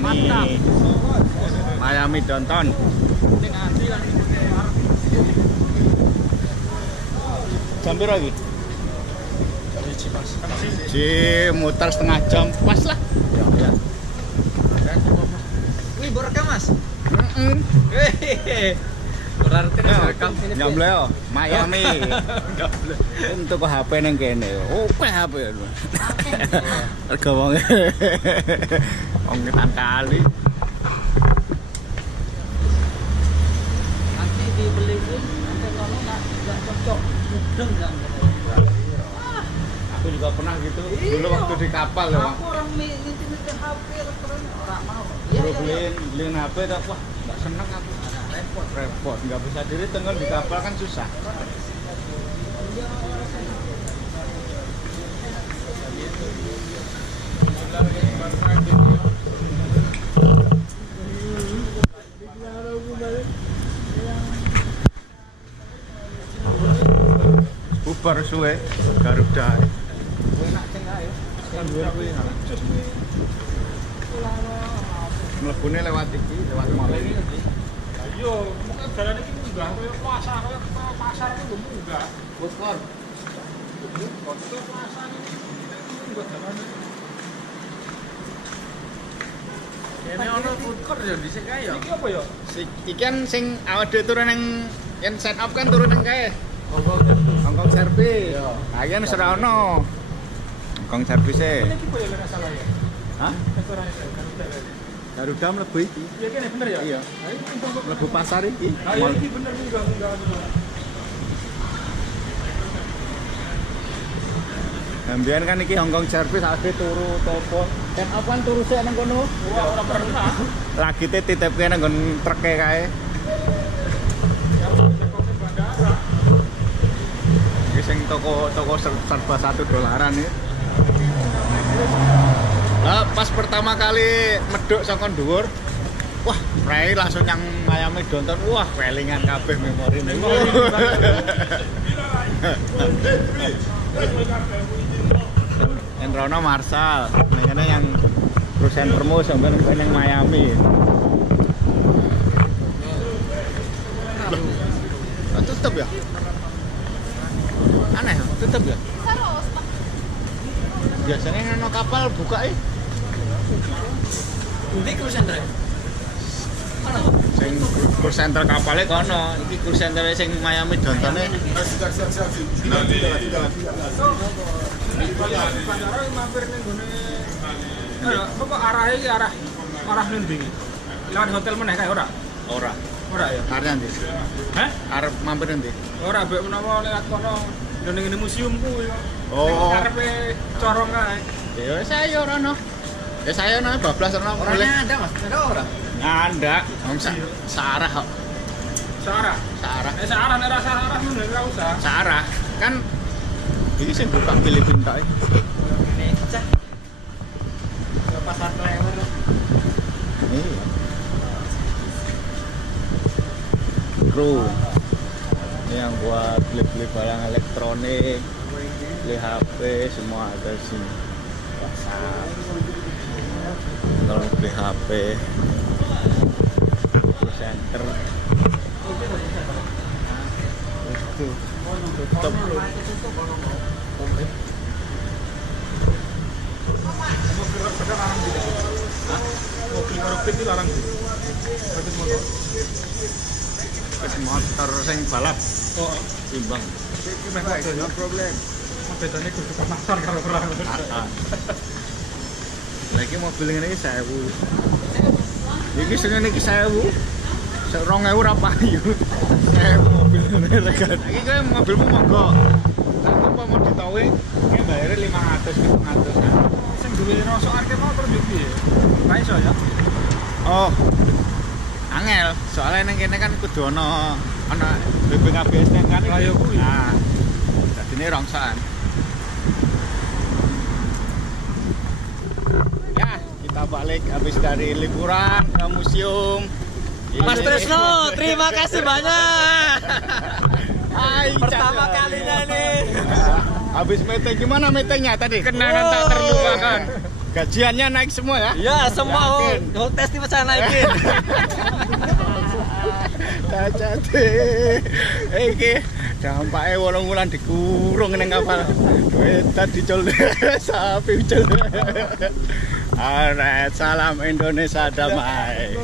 Miami. Miami Downtown. Jam berapa lagi? Si muter setengah jam pas lah. Ya. Wih, baru rekam Mas. Berarti rekam sini. Enggak boleh yo, Miami. Enggak boleh. Untuk HP nang kene. Oke HP. Rega wong. Wong ngetan kali. Nanti dibeliin, nanti kalau nggak cocok, mudeng nggak? Aku juga pernah gitu. Dulu waktu di kapal ya, Bang. Aku orang minti HP terus orang mau. Beliin HP tak wah, enggak seneng aku. Repot, nggak bisa diri tengok di kapal kan susah. Bubar suwe Garuda. Mlebune lewat iki, lewat mall iki. Yo, mungkin jalan ini munggah, kayak pasar itu munggah. Bosor. Kota pasar ini munggah jalan. Ini ono food court ya di sini ya. Iki apa ya? Iki kan sing awak dhewe turun nang yen set up kan turun nang kae. Hongkong service. Iya. Ayen wis ora ono. Hongkong service. Ini iki apa ya lek salah ya? Hah? Restoran Garuda. Garuda mlebu iki. Iya kene bener ya? Iya. Nah, ini untuk Mlebu pasar iki. nah, ya iki bener munggah. Ambian kan iki Hongkong service ade turu topo. Set up kan turu sik nang kono. Wah, ora pernah. Lagi titipke nang nggon treke kae. Ya cekoknya bandara. Iki sing toko serba $1 ya. Lah pas pertama kali medhok saka dhuwur, wah, prei langsung yang Miami Downtown. Wah, welingan kabeh memori. Enrono Marshall, ngene yang perusahaan promo sampai yang Miami. Loh, tutup ya? Aneh, tutup ya? Biasanya nang kapal buka Ini cruise center. sing cruise center kapalnya kono, iki cruise center sing Miami Downtown-e. Bandara mampir ning gone. Apa arahnya iki arah ndi iki? Lewat hotel meneh kae ora? Ora. Ora ya. Arep ndi? Hah? Arep mampir ndi? Ora mbek menawa lewat kono ning ngene museum kuwi. Oh. Karepe corong kae. Ya saya ora ono. Ya saya ono bablas ono boleh. Orangnya ada Mas, ada orang. Ada. Wong sarah kok. Sarah. Sarah. Sarah nek rasa sarah ngono ora usah. Sarah kan iki sing buka Filipina tok. Mecah. Ke pasar Klewer. Iya. Kru. Ini yang buat beli-beli barang elektronik, beli HP, semua ada di sini. WhatsApp. Kalau beli HP, center. Itu tutup. Mobil sepeda larang gitu. Hah? Mobil korupsi itu larang gitu. Mobil motor. Wis motor sing balap Oh, timbang. iki meh motor problem. Bedane kudu kemasan karo perang. Lagi mobil ngene iki 1000. Iki sing ngene iki 1000. 2000 ora payu. 1000 mobil ngene regane. Iki kowe mobilmu mogok. Apa mau ditowe? Iki bayare 500 700 kan. Sing duwe rasa arke motor yo piye? Ora iso ya. Oh. Angel, soalnya nang kene kan kudu ana BPKBS nang kan. Lah, ya kuwi. Nah. Dadine rongsaan. Ya, kita balik habis dari liburan ke museum. Mas Tresno, terima kasih banyak. Hai, Pertama kalinya nih. Habis meeting gimana meetingnya tadi? Kenangan tak terlupakan. Gajiannya naik semua ya? Ya, semua Yakin? whole test ini saya naikin. Cacate. Iki dampake 8 wulan dikurung ning kapal. Duit dicul sapi ucul. Alright, salam Indonesia damai.